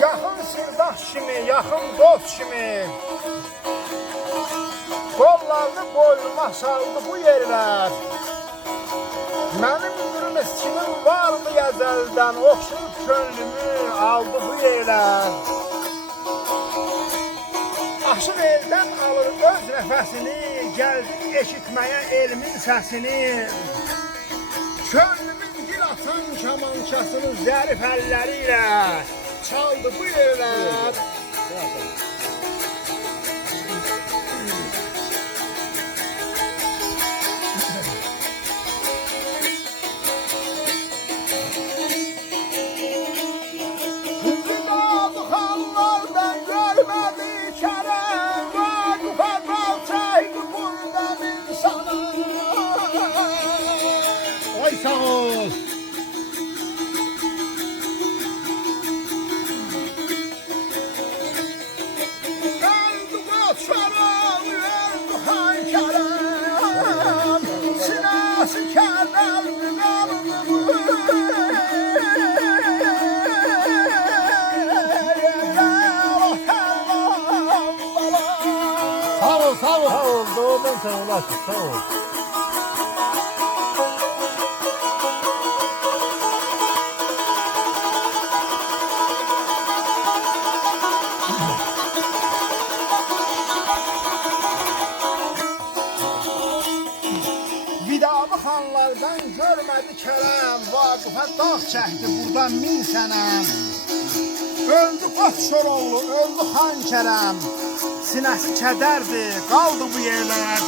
Yaxın sirdaş kimi, yaxın dost kimi qollarını boynuma saldı bu yerlər. Mənim gülmüsçinim varmı əzəldən, oxşuyub könlümü aldı bu yerlər. Aşıq eldən alır öz nəfəsini, gəldim eşitməyə elmin səsini. Könlümün dil atan kamançasını zərif əlləri ilə çaldı bu yerlər. Zidadı xanlardan görmədi kərəm, vaqıfa qalçaydı buradan insana. Ay sağ ol. Sağ ol, doğrudan sen ulaştık, sağ ol. Vidalı xanlardan görmədi kərəm, Vaqıfa dağ çəkdi buradan min sənəm. Öldü Qoç Koroğlu, öldü Xan Kərəm, sinəsi kədərdir, qaldı bu yerlər.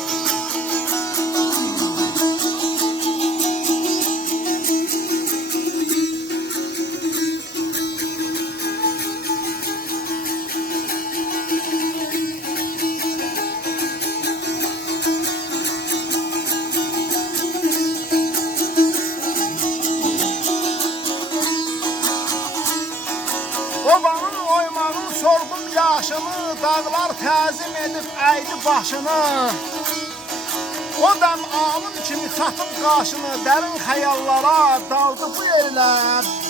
Obanın oymağını sordum yaşını, dağlar təzim edib əydi başını. O dəm alım kimi çatıb qaşını, dərin xəyallara daldı bu yerlər.